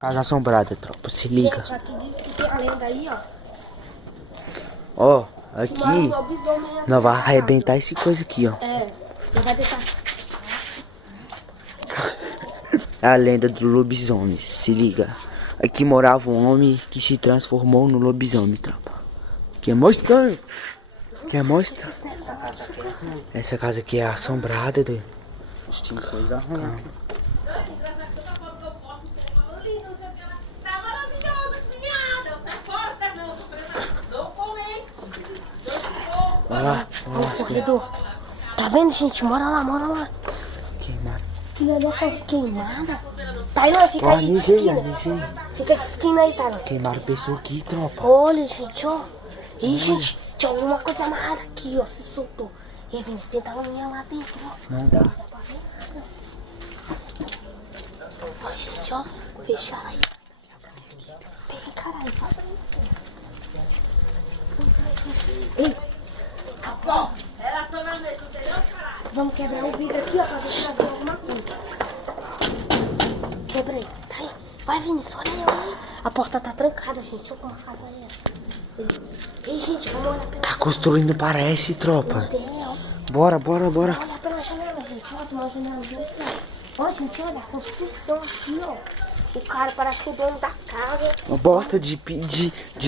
Casa assombrada, tropa, se liga. Gente, aqui diz que tem a lenda aí, ó. Ó, aqui, nós vai arrebentar esse coisa aqui, ó. É, não vai deixar. É a lenda do lobisomem, se liga. Aqui morava um homem que se transformou no lobisomem, tropa. Que é mó estranho. Que é mó estranho. Essa casa aqui é assombrada, doido. Tinha coisa ruim aqui. Olha lá, olha lá. Corredor. Tá vendo, gente? Mora lá. Queimado. Que legal, queimada. Tailan, fica aí de Anisei. esquina. Fica de esquina aí, Tailan. Queimaram pessoa aqui, tropa. Olha, gente, ó. Ih, gente, tinha alguma coisa amarrada aqui, ó. Se soltou. E aí, Vinícius, tenta a unha lá dentro, ó. Não dá. Dá pra ver nada. Ó, gente, ó. Fecharam aí. Peraí, caralho. Ei. Vamos quebrar o vidro aqui, ó, pra ver se nós vemos alguma coisa. Quebrei. Tá aí. Vai, Vinícius, olha aí. A porta tá trancada, gente. Deixa eu como a casa é. Ei, gente, vamos olhar pela Tá construindo, parece, tropa. janela. Bora. Olha pela janela, gente. Ó, tem uma janelazinha aqui, ó. Ó, gente, olha a construção aqui, ó. O cara parece que é o dono da casa. Uma bosta de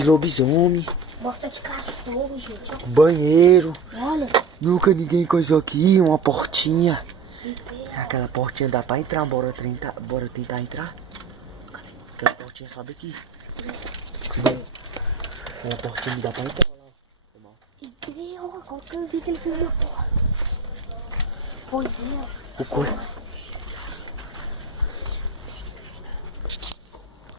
lobisomem. Bosta de cachorro, gente, ó. Banheiro. Olha. Nunca ninguém coisou aqui. Uma portinha. E pera. Aquela portinha dá pra entrar. Bora tentar entrar. Cadê? Aquela portinha sobe aqui. Aquela portinha dá pra entrar. E pera, ó. Qual que eu vi que ele fez uma porra? Pois é, ó. O coisa.